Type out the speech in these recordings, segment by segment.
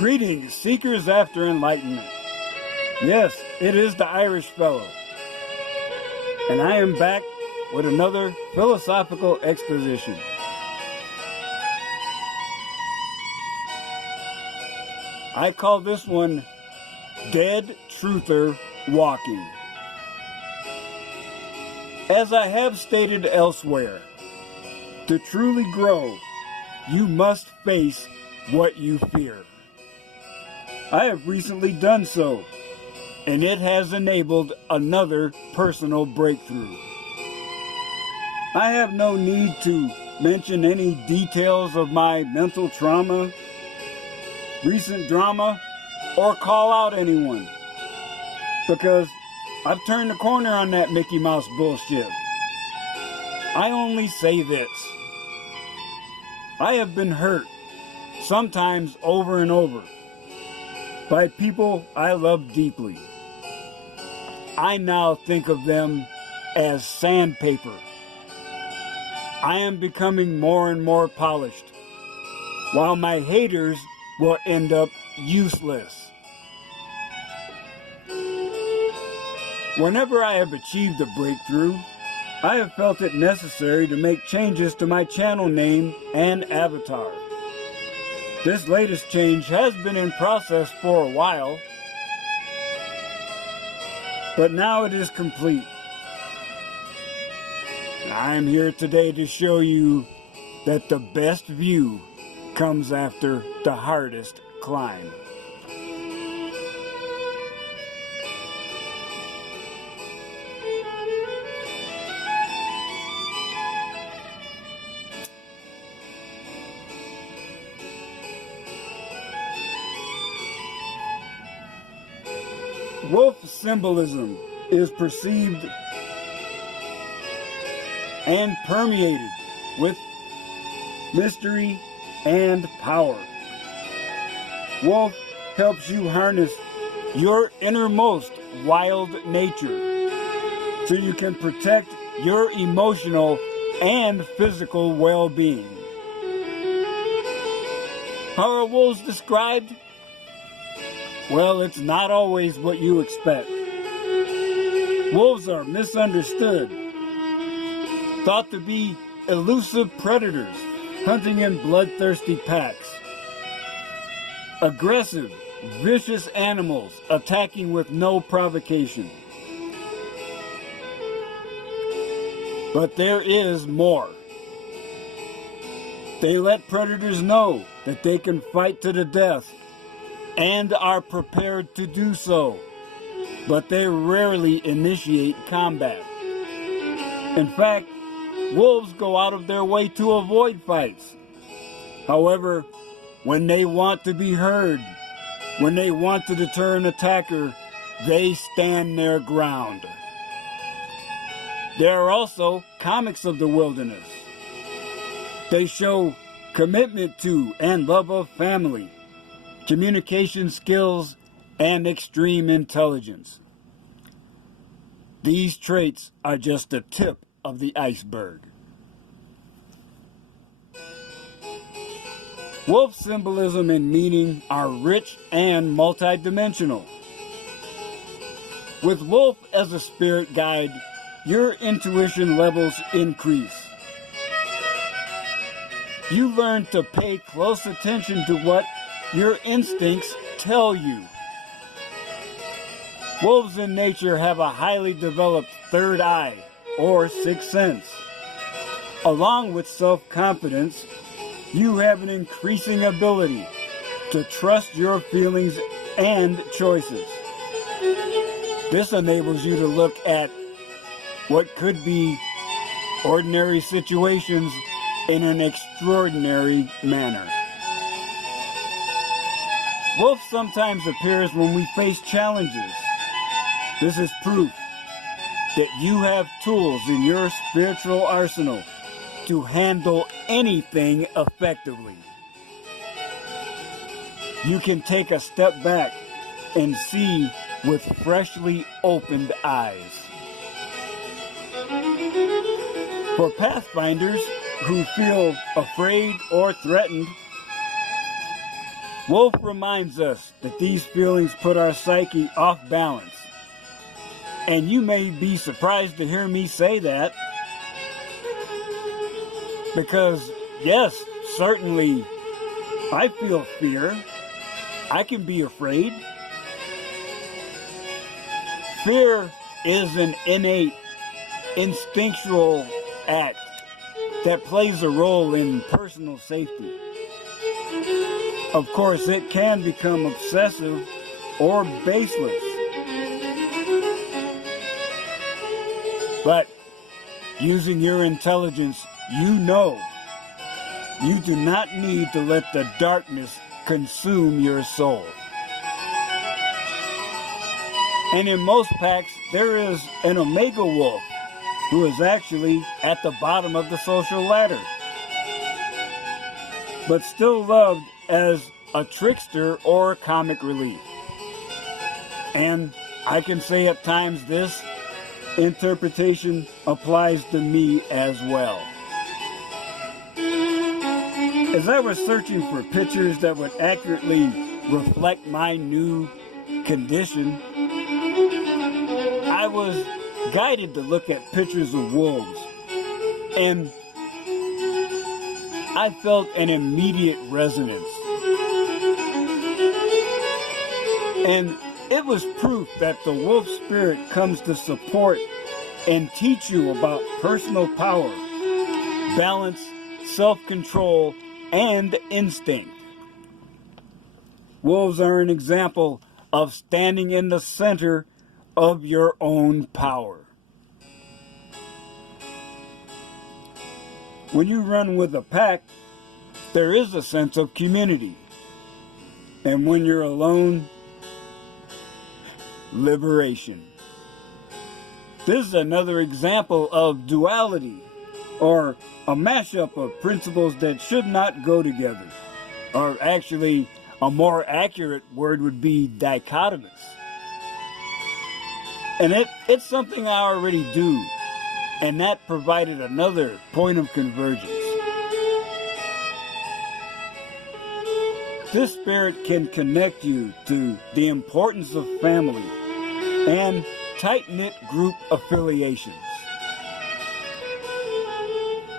Greetings, seekers after enlightenment. Yes, it is the Irish fellow. And I am back with another philosophical exposition. I call this one Dead Truther Walking. As I have stated elsewhere, to truly grow, you must face what you fear. I have recently done so, and it has enabled another personal breakthrough. I have no need to mention any details of my mental trauma, recent drama, or call out anyone, because I've turned the corner on that Mickey Mouse bullshit. I only say this. I have been hurt, sometimes over and over, by people I love deeply. I now think of them as sandpaper. I am becoming more and more polished, while my haters will end up useless. Whenever I have achieved a breakthrough, I have felt it necessary to make changes to my channel name and avatar. This latest change has been in process for a while, but now it is complete. I am here today to show you that the best view comes after the hardest climb. Wolf symbolism is perceived and permeated with mystery and power. Wolf helps you harness your innermost wild nature so you can protect your emotional and physical well-being. How are wolves described? Well, it's not always what you expect. Wolves are misunderstood, thought to be elusive predators hunting in bloodthirsty packs. Aggressive, vicious animals attacking with no provocation. But there is more. They let predators know that they can fight to the death and are prepared to do so, but they rarely initiate combat. In fact, wolves go out of their way to avoid fights. However, when they want to be heard, when they want to deter an attacker, they stand their ground. There are also comics of the wilderness. They show commitment to and love of family, communication skills, and extreme intelligence. These traits are just the tip of the iceberg. Wolf symbolism and meaning are rich and multidimensional. With wolf as a spirit guide, your intuition levels increase. You learn to pay close attention to what your instincts tell you. Wolves in nature have a highly developed third eye, or sixth sense. Along with self-confidence, you have an increasing ability to trust your feelings and choices. This enables you to look at what could be ordinary situations in an extraordinary manner. Wolf sometimes appears when we face challenges. This is proof that you have tools in your spiritual arsenal to handle anything effectively. You can take a step back and see with freshly opened eyes. For pathfinders who feel afraid or threatened, Wolf reminds us that these feelings put our psyche off balance. And you may be surprised to hear me say that, because yes, certainly I feel fear. I can be afraid. Fear is an innate, instinctual act that plays a role in personal safety. Of course, it can become obsessive or baseless. But using your intelligence, you know you do not need to let the darkness consume your soul. And in most packs, there is an omega wolf who is actually at the bottom of the social ladder, but still loved as a trickster or comic relief. And I can say at times this interpretation applies to me as well. As I was searching for pictures that would accurately reflect my new condition, I was guided to look at pictures of wolves, and I felt an immediate resonance. And it was proof that the wolf spirit comes to support and teach you about personal power, balance, self-control, and instinct. Wolves are an example of standing in the center of your own power. When you run with a pack, there is a sense of community. And when you're alone, liberation. This is another example of duality, or a mashup of principles that should not go together. Or actually, a more accurate word would be dichotomous. And it's something I already do, and that provided another point of convergence. This spirit can connect you to the importance of family and tight-knit group affiliations.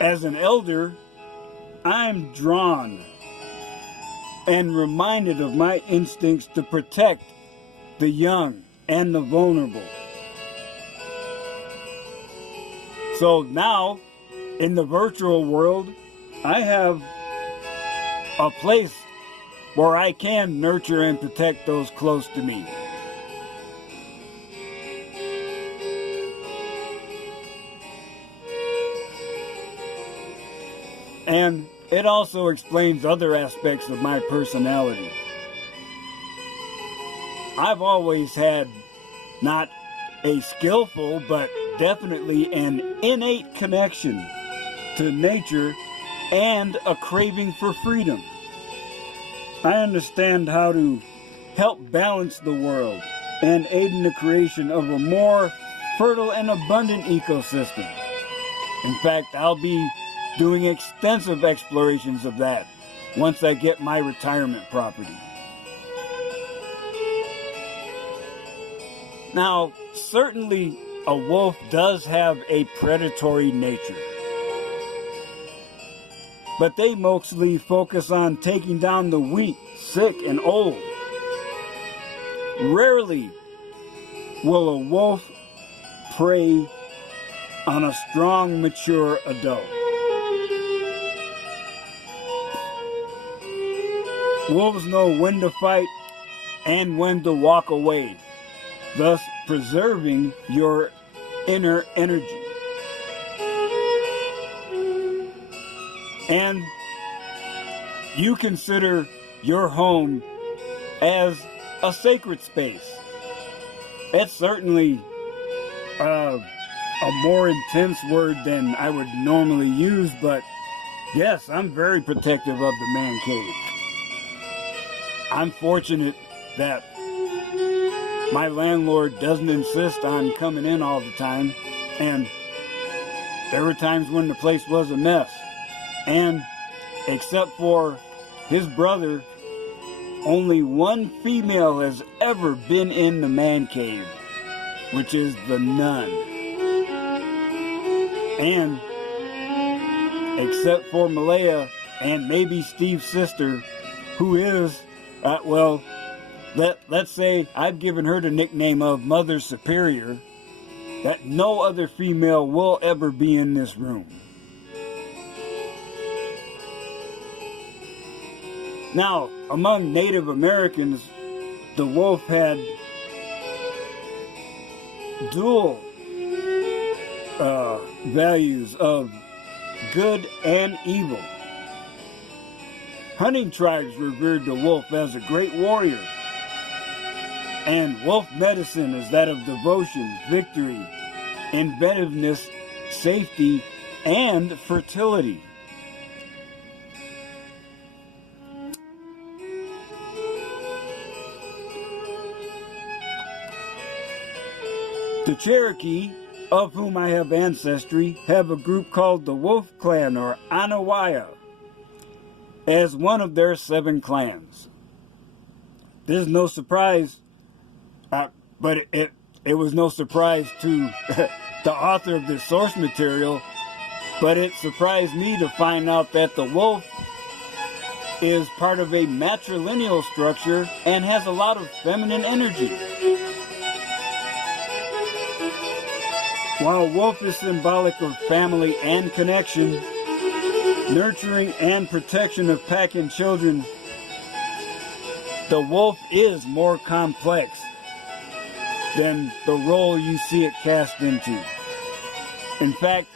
As an elder, I'm drawn and reminded of my instincts to protect the young and the vulnerable. So now, in the virtual world, I have a place where I can nurture and protect those close to me. And it also explains other aspects of my personality. I've always had not a skillful, but definitely an innate connection to nature and a craving for freedom. I understand how to help balance the world and aid in the creation of a more fertile and abundant ecosystem. In fact, I'll be doing extensive explorations of that once I get my retirement property. Now, certainly a wolf does have a predatory nature, but they mostly focus on taking down the weak, sick, and old. Rarely will a wolf prey on a strong, mature adult. Wolves know when to fight and when to walk away, thus preserving your inner energy. And you consider your home as a sacred space. It's certainly a more intense word than I would normally use, but yes, I'm very protective of the man cave. I'm fortunate that my landlord doesn't insist on coming in all the time, and there were times when the place was a mess. And except for his brother, only one female has ever been in the man cave, which is the nun. And, except for Malaya and maybe Steve's sister, who is, let's say I've given her the nickname of Mother Superior, that no other female will ever be in this room. Now, among Native Americans, the wolf had dual values of good and evil. Hunting tribes revered the wolf as a great warrior, and wolf medicine is that of devotion, victory, inventiveness, safety, and fertility. The Cherokee, of whom I have ancestry, have a group called the Wolf Clan, or Anawaya, as one of their 7 clans. This is no surprise, but it was no surprise to the author of this source material, but it surprised me to find out that the wolf is part of a matrilineal structure and has a lot of feminine energy. While wolf is symbolic of family and connection, nurturing and protection of pack and children, the wolf is more complex than the role you see it cast into. In fact,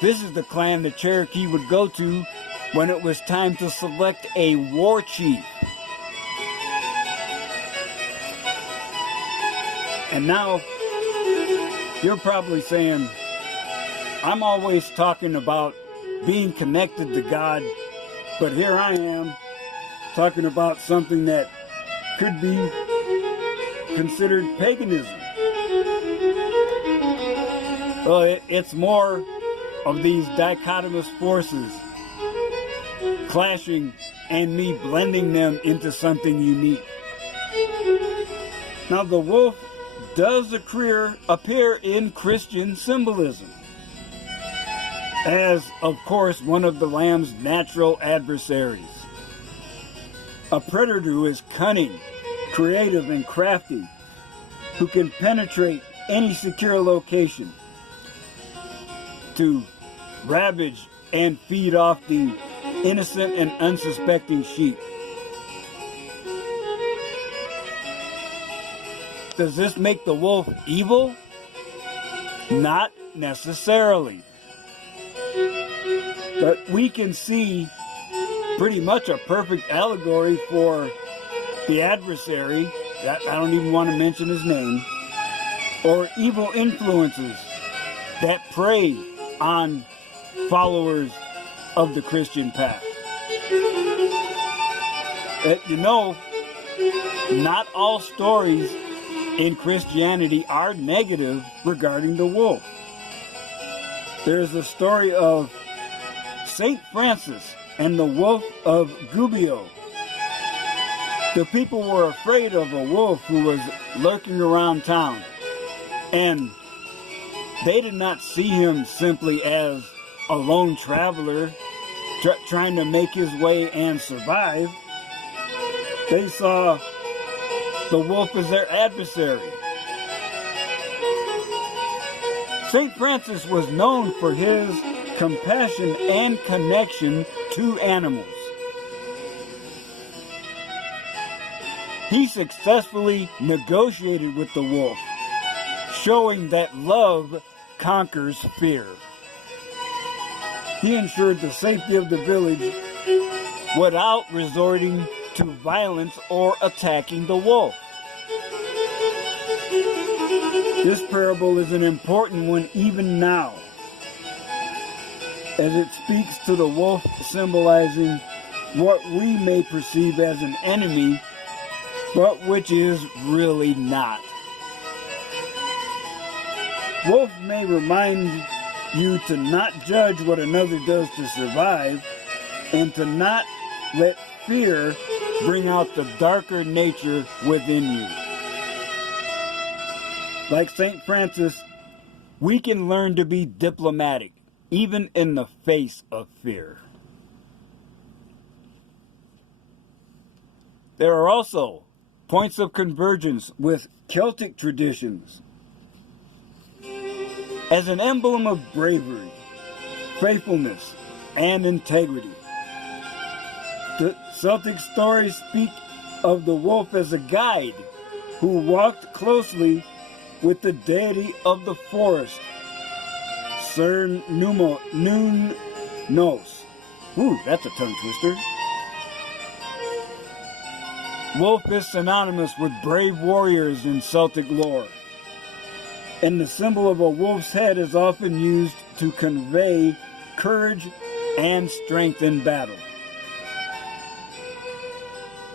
this is the clan the Cherokee would go to when it was time to select a war chief. And now, you're probably saying, I'm always talking about being connected to God, but here I am talking about something that could be considered paganism. Well, it's more of these dichotomous forces clashing and me blending them into something unique. Now, the wolf does appear in Christian symbolism as, of course, one of the lamb's natural adversaries. A predator who is cunning, creative, and crafty, who can penetrate any secure location to ravage and feed off the innocent and unsuspecting sheep. Does this make the wolf evil? Not necessarily. But we can see pretty much a perfect allegory for the adversary, I don't even want to mention his name, or evil influences that prey on followers of the Christian path. Not all stories in Christianity are negative regarding the wolf. There's a story of Saint Francis and the wolf of Gubbio. The people were afraid of a wolf who was lurking around town, and they did not see him simply as a lone traveler trying to make his way and survive. They saw the wolf as their adversary. St. Francis was known for his compassion and connection to animals. He successfully negotiated with the wolf, showing that love conquers fear. He ensured the safety of the village without resorting to violence or attacking the wolf. This parable is an important one even now, as it speaks to the wolf symbolizing what we may perceive as an enemy, but which is really not. Wolf may remind you to not judge what another does to survive, and to not let fear bring out the darker nature within you. Like St. Francis, we can learn to be diplomatic, even in the face of fear. There are also points of convergence with Celtic traditions. As an emblem of bravery, faithfulness, and integrity, the Celtic stories speak of the wolf as a guide who walked closely with the deity of the forest, Cernunnos. Ooh, that's a tongue twister. Wolf is synonymous with brave warriors in Celtic lore, and the symbol of a wolf's head is often used to convey courage and strength in battle.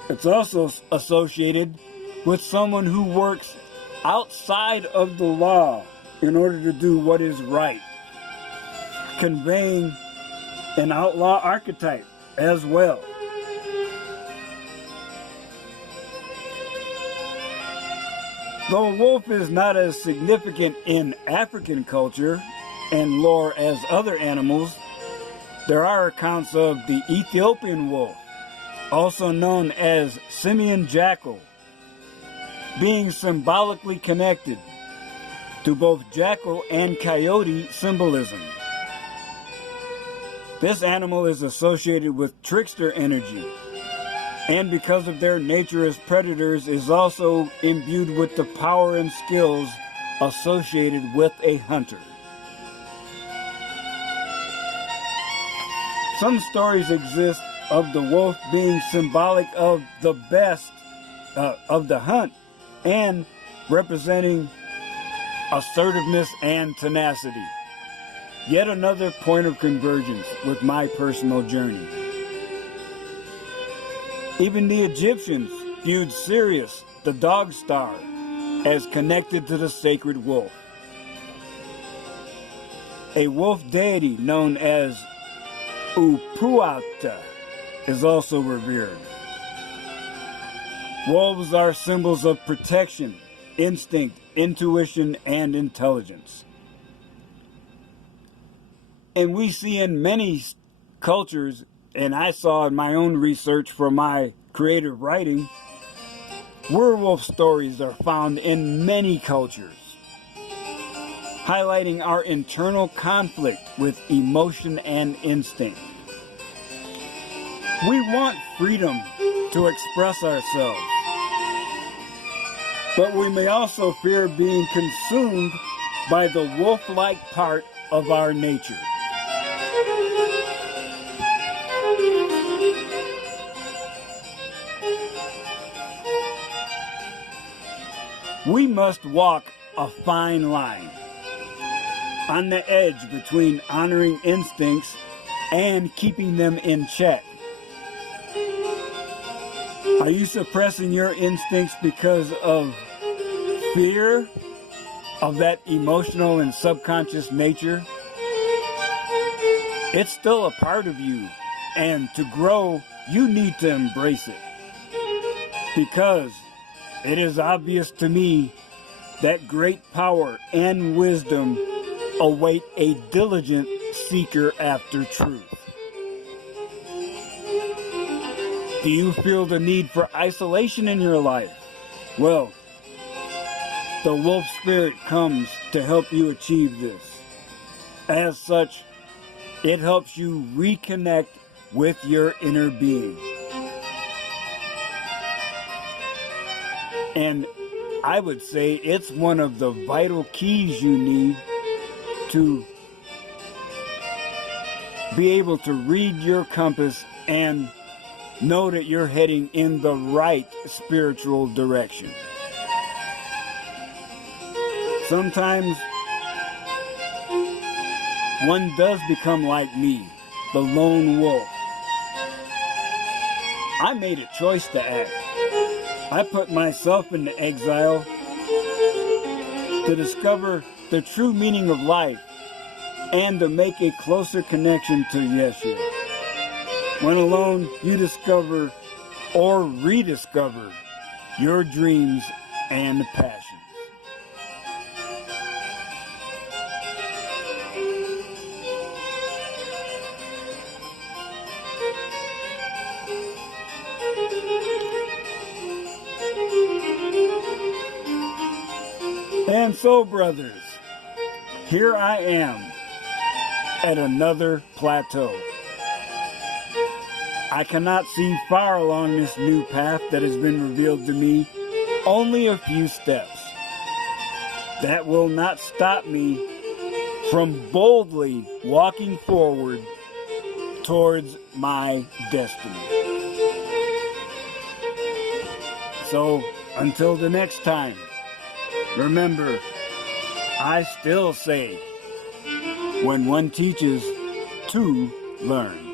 It's also associated with someone who works outside of the law in order to do what is right, conveying an outlaw archetype as well. Though a wolf is not as significant in African culture and lore as other animals, there are accounts of the Ethiopian wolf, also known as Simian jackal, being symbolically connected to both jackal and coyote symbolism. This animal is associated with trickster energy, and because of their nature as predators, is also imbued with the power and skills associated with a hunter. Some stories exist of the wolf being symbolic of the best of the hunt and representing assertiveness and tenacity. Yet another point of convergence with my personal journey. Even the Egyptians viewed Sirius, the dog star, as connected to the sacred wolf. A wolf deity known as Upuata is also revered. Wolves are symbols of protection, instinct, intuition, and intelligence. And we see in many cultures, and I saw in my own research for my creative writing, werewolf stories are found in many cultures, highlighting our internal conflict with emotion and instinct. We want freedom to express ourselves, but we may also fear being consumed by the wolf-like part of our nature. We must walk a fine line on the edge between honoring instincts and keeping them in check. Are you suppressing your instincts because of fear of that emotional and subconscious nature? It's still a part of you, and to grow, you need to embrace it. Because it is obvious to me that great power and wisdom await a diligent seeker after truth. Do you feel the need for isolation in your life? Well, the wolf spirit comes to help you achieve this. As such, it helps you reconnect with your inner being. And I would say it's one of the vital keys you need to be able to read your compass and know that you're heading in the right spiritual direction. Sometimes one does become like me, the lone wolf. I made a choice to act. I put myself into exile to discover the true meaning of life and to make a closer connection to Yeshua. When alone, you discover or rediscover your dreams and passions. And so, brothers, here I am at another plateau. I cannot see far along this new path that has been revealed to me, only a few steps. That will not stop me from boldly walking forward towards my destiny. So, until the next time, remember, I still say, when one teaches, two learn.